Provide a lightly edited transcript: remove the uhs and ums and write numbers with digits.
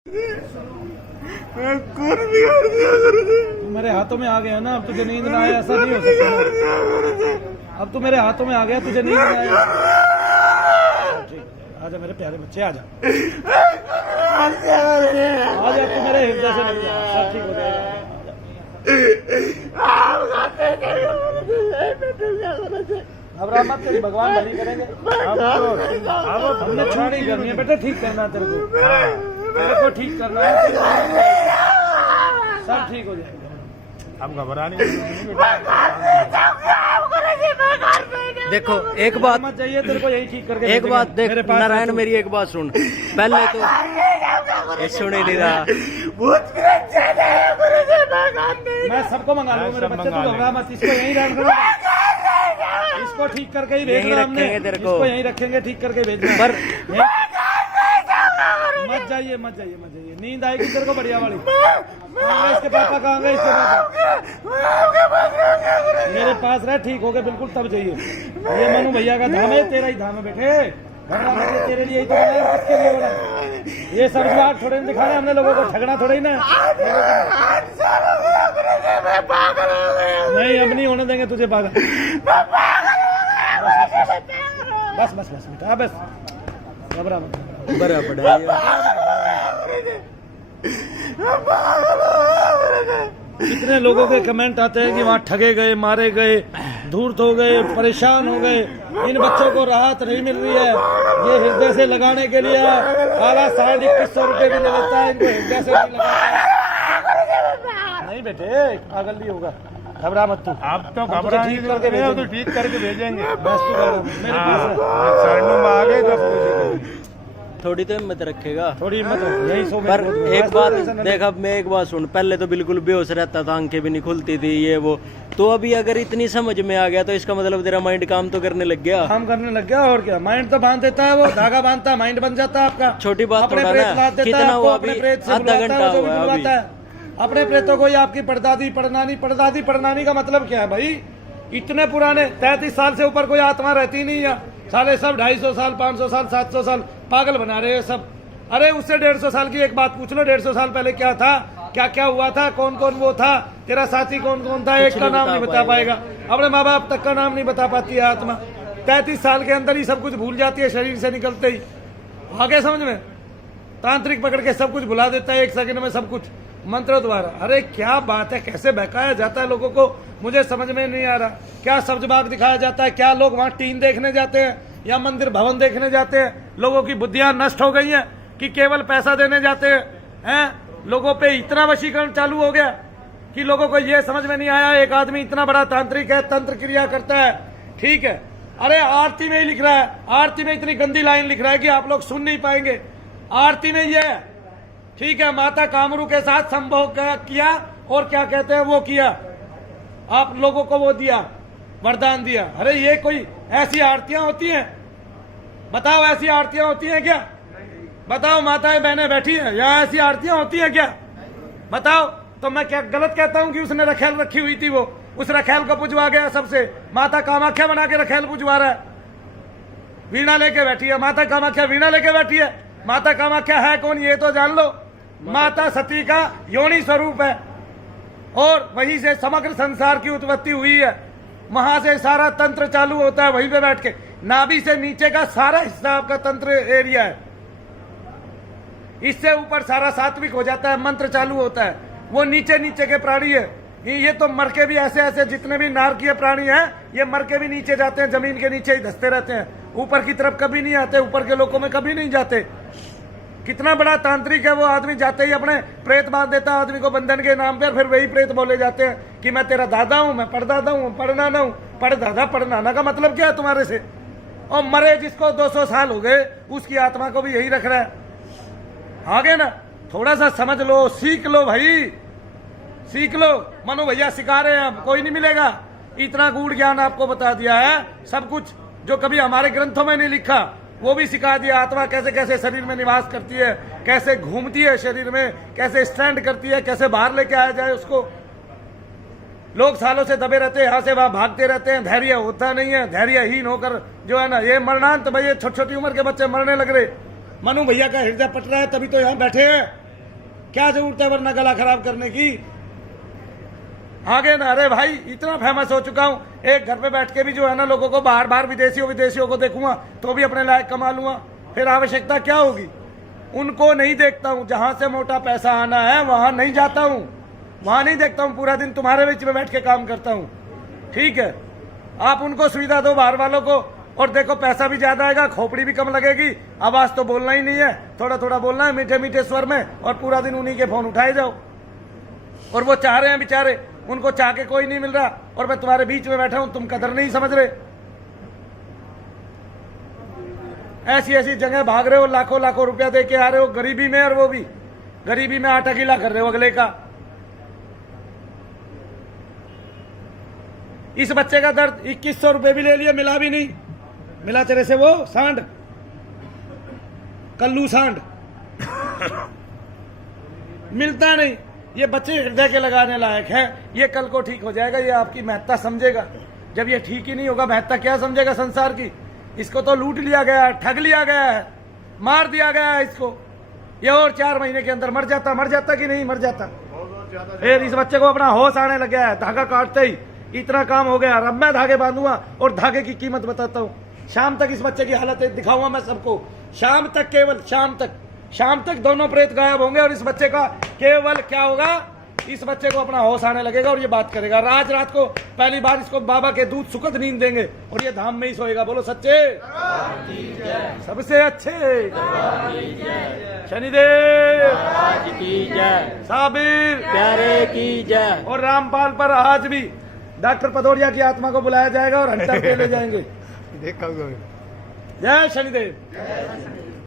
मेरे हाथों में आ गया ना, अब तुझे नींद ना आए ऐसा नहीं हो सकता। अब तू मेरे हाथों में आ गया, तुझे नींद नहीं आया। आजा मेरे प्यारे बच्चे, आजा आजा, तू मेरे हृदय से लग जा, सब ठीक हो जाएगा। घबरा मत, तेरी भगवान भली करेंगे। अब हमने छुट्टी करनी है बेटा, ठीक करना है तेरे को ठीक करना है, सब ठीक हो जाएगा। अब घबराने की देखो एक बात मत चाहिए तेरे को, यही ठीक करके एक बात देख मेरे पास नारायण, मेरी एक बात सुन। पहले तो ये सुन ही नहीं रहा। मैं सबको मंगा लूंगा मेरे बच्चे, तू घबरा मत, इसको यहीं रखना, इसको ठीक करके ही भेजना हमने, इसको यहीं रखेंगे, ठीक करके भेजना। पर मत जाइए मत जाइए मत जाइए, नींद आएगी तेरे को बढ़िया वाली। इसके पापा कहाँ गए? इसके पापा मेरे पास रहे, ठीक हो गए बिल्कुल, तब जाइए। ये मनु भैया का धाम है, तेरा ही धाम है बेटे, घबरा मत, तेरे लिए ही तो बना है, किसके लिए बना है? ये सब बात थोड़े दिखाना हमने लोगों को, ठगना थोड़े ही ना। नहीं, अब नहीं होने देंगे तुझे पागल। बस बस बस बेटा, बस घबरा मत, बराबर कितने लोगों के कमेंट आते हैं कि वहाँ ठगे गए, मारे गए, धूर्त हो गए, परेशान हो गए। इन बच्चों को राहत नहीं मिल रही है। ये हृदय से लगाने के लिए काला 21,500 रुपए भी ले लेता है, इनको हृदय से नहीं लगाता। नहीं बेटे, पागल नहीं होगा, घबरा मत तू। आप तो घबरा ठीक करके भेजेंगे, तो ठीक करके भेजेंगे। बस तू घबरा मत, मेरे पास है। शरणों में आ गए तो थोड़ी तो हिम्मत रखेगा, थोड़ी हिम्मत हो, यही सो। पर एक बात देख, अब मैं एक बात सुन। पहले तो बिल्कुल बेहोश रहता था, आंखें भी नहीं खुलती थी, ये वो। तो अभी अगर इतनी समझ में आ गया तो इसका मतलब तेरा माइंड काम तो करने लग गया। काम करने लग गया, और क्या। माइंड तो बांध देता है, वो धागा बांधता है, माइंड बन जाता है आपका। छोटी बात अपने थोड़ा प्रेत ना। लाद देता है कितना आपको, हुआ अपने अभी? प्रेत से आधा बुलाता घंटा है, वो जो भी हुआ अभी। बुलाता है अपने प्रेतों को। ये आपकी परदादी पड़नानी, परदादी पड़नानी का मतलब क्या है भाई? इतने पुराने 33 साल से ऊपर कोई आत्मा रहती नहीं है साले, सब 250 साल, 500 साल, 700 साल पागल बना रहे हैं सब। अरे उससे 150 साल की एक बात पूछ लो, 150 साल पहले क्या था, क्या क्या हुआ था, कौन कौन वो था, तेरा साथी कौन कौन था, एक का नाम नहीं बता पाएगा। अपने माँ बाप तक का नाम नहीं बता पाती है आत्मा। 33 साल के अंदर ही सब कुछ भूल जाती है, शरीर से निकलते ही। आगे समझ में, तांत्रिक पकड़ के सब कुछ भुला देता है 1 सेकंड में, सब कुछ मंत्रों द्वारा। अरे क्या बात है, कैसे बहकाया जाता है लोगों को, मुझे समझ में नहीं आ रहा। क्या सब्ज बाग दिखाया जाता है? क्या लोग वहाँ टीन देखने जाते हैं या मंदिर भवन देखने जाते हैं? लोगों की बुद्धियां नष्ट हो गई हैं कि केवल पैसा देने जाते हैं। लोगों पे इतना वशीकरण चालू हो गया कि लोगों को ये समझ में नहीं आया, एक आदमी इतना बड़ा तांत्रिक है, तंत्र क्रिया करता है, ठीक है। अरे आरती में ही लिख रहा है, आरती में इतनी गंदी लाइन लिख रहा है कि आप लोग सुन नहीं पाएंगे। आरती में ये है, ठीक है, माता कामरू के साथ संभोग किया और क्या कहते हैं वो किया, आप लोगों को वो दिया, वरदान दिया। अरे ये कोई ऐसी आरतियां होती हैं? बताओ, ऐसी आरतियां होती हैं क्या? बताओ, माताएं बहनें बैठी हैं, यहाँ ऐसी आरतियां होती हैं क्या? बताओ। तो मैं क्या गलत कहता हूँ कि उसने रखेल रखी हुई थी, वो उस रखेल को पुजवा गया सबसे। माता कामाख्या बना के रखेल पुजवा रहा है, वीणा लेके बैठी है माता कामाख्या, वीणा लेके बैठी है। माता कामाख्या है कौन ये तो जान लो, माता सती का योनि स्वरूप है, और वहीं से समग्र संसार की उत्पत्ति हुई है। वहां से सारा तंत्र चालू होता है, वहीं पे बैठ के। नाभि से नीचे का सारा हिस्सा आपका तंत्र एरिया है, इससे ऊपर सारा सात्विक हो जाता है, मंत्र चालू होता है। वो नीचे नीचे के प्राणी है, ये तो मर के भी ऐसे ऐसे जितने भी नारकीय प्राणी हैं, ये मर के भी नीचे जाते हैं, जमीन के नीचे ही धंसते रहते हैं, ऊपर की तरफ कभी नहीं आते, ऊपर के लोगों में कभी नहीं जाते। कितना बड़ा तांत्रिक है वो आदमी, जाते ही अपने प्रेत बांध देता है आदमी को बंधन के नाम पर, फिर वही प्रेत बोले जाते हैं कि मैं तेरा दादा हूं, मैं परदादा हूं, पढ़नाना हूं। पढ़दादा पढ़नाना का मतलब क्या है तुम्हारे से? और मरे जिसको 200 साल हो गए, उसकी आत्मा को भी यही रख रहा है। आगे ना, थोड़ा सा समझ लो, सीख लो भाई, सीख लो। मनु भैया सिखा रहे हैं, अब कोई नहीं मिलेगा। इतना गूढ़ ज्ञान आपको बता दिया है, सब कुछ जो कभी हमारे ग्रंथों में नहीं लिखा वो भी सिखा दिया। आत्मा कैसे कैसे शरीर में निवास करती है, कैसे घूमती है शरीर में, कैसे स्टैंड करती है, कैसे बाहर लेके आया जाए उसको। लोग सालों से दबे रहते हैं, यहाँ से वहां भागते रहते हैं, धैर्य होता नहीं है, धैर्यहीन होकर जो है ना, ये मरणांत भाई, छोटी छोटी उम्र के बच्चे मरने लग रहे। मनु भैया का हृदय पट रहा है, तभी तो यहाँ बैठे हैं। क्या जरूरत है वरना गला खराब करने की। आगे ना, अरे भाई इतना फेमस हो चुका हूँ, एक घर पे बैठ के भी जो है ना लोगों को बाहर बाहर विदेशियों को देखूंगा तो भी अपने लायक कमा लूंगा, फिर आवश्यकता क्या होगी। उनको नहीं देखता हूँ, जहां से मोटा पैसा आना है वहां नहीं जाता हूँ, वहां नहीं देखता हूँ, पूरा दिन तुम्हारे बीच में बैठ के काम करता हूँ। ठीक है, आप उनको सुविधा दो बाहर वालों को, और देखो पैसा भी ज्यादा आएगा, खोपड़ी भी कम लगेगी, आवाज तो बोलना ही नहीं है, थोड़ा थोड़ा बोलना है मीठे मीठे स्वर में, और पूरा दिन उन्हीं के फोन उठाए जाओ। और वो चाह रहे हैं बेचारे, उनको चाह के कोई नहीं मिल रहा, और मैं तुम्हारे बीच में बैठा हूं, तुम कदर नहीं समझ रहे। ऐसी ऐसी जगह भाग रहे हो, लाखों लाखों रुपया दे के आ रहे हो गरीबी में, और वो भी गरीबी में आटा गीला कर रहे हो अगले का। इस बच्चे का दर्द 2100 रुपए भी ले लिया, मिला भी नहीं, मिला तेरे से वो सांड, कल्लू सांड मिलता नहीं। ये बच्चे हृदय के लगाने लायक है, ये कल को ठीक हो जाएगा, ये आपकी महत्ता समझेगा। जब ये ठीक ही नहीं होगा, महत्ता क्या समझेगा संसार की। इसको तो लूट लिया गया है, ठग लिया गया है, मार दिया गया है इसको। ये और 4 महीने के अंदर मर जाता कि नहीं मर जाता। फिर इस बच्चे को अपना होश आने लग गया है, धागा काटते ही इतना काम हो गया। अब मैं धागे बांधूंगा और धागे की कीमत बताता हूँ। शाम तक इस बच्चे की हालत दिखाऊंगा मैं सबको, शाम तक, केवल शाम तक दोनों प्रेत गायब होंगे, और इस बच्चे का केवल क्या होगा, इस बच्चे को अपना होश आने लगेगा और ये बात करेगा। रात को पहली बार इसको बाबा के दूध सुखद नींद देंगे, और ये धाम में ही सोएगा। बोलो सच्चे सबसे अच्छे शनिदेव की जय, साबिर प्यारे की जय। और रामपाल पर आज भी डॉक्टर पदौरिया की आत्मा को बुलाया जाएगा और हंटर पे ले जाएंगे। देखा जय शनिदेव।